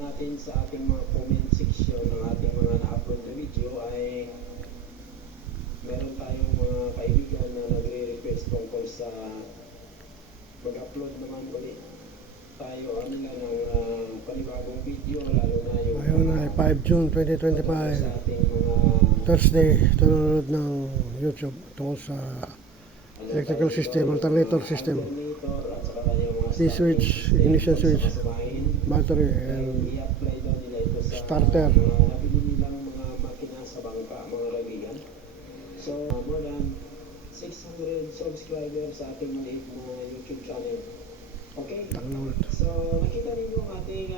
natin sa ating mga comment section ng ating mga na-upload na video ay meron tayong mga kaibigan na nagre-request tungkol sa mag-upload naman ulit tayo nila ng panibagong video, lalo na yung Ngayon ay 5 June 2025, sa ating mga Thursday, tunod ng YouTube tungkol sa electrical system, alternator system, alternator at saka kanyang mga D-switch, ignition switch, battery, and i-apply daw nila ito sa starter. mga nabili nilang mga makina sa bangka, mga kaibigan. So, more than 600 subscribers sa ating maliit na YouTube channel. Okay? So, nakita ninyo ang ating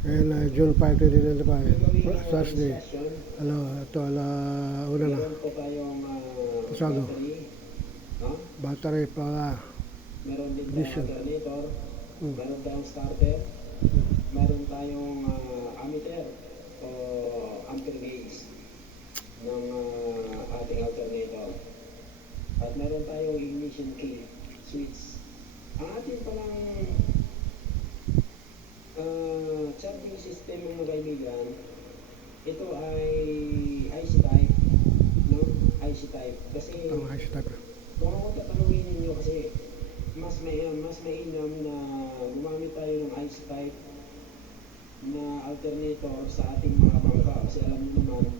And June 5, 2025, Thursday. discussion. Ito, una na. Meron po tayong Pasado. battery. No? Battery pala. Meron din Ignition. tayong alternator. Hmm. Meron tayong starter. Meron tayong ammeter o ampere gauge ng ating alternator. At meron tayong ignition key switch. Ang ating palang charging system, mga kaibigan, ito ay IC type, no? IC type. Kasi Ito ang IC type. baka kung tatanungin ninyo kasi mas mainam na gumamit tayo ng IC type na alternator sa ating mga bangka kasi alam niyo naman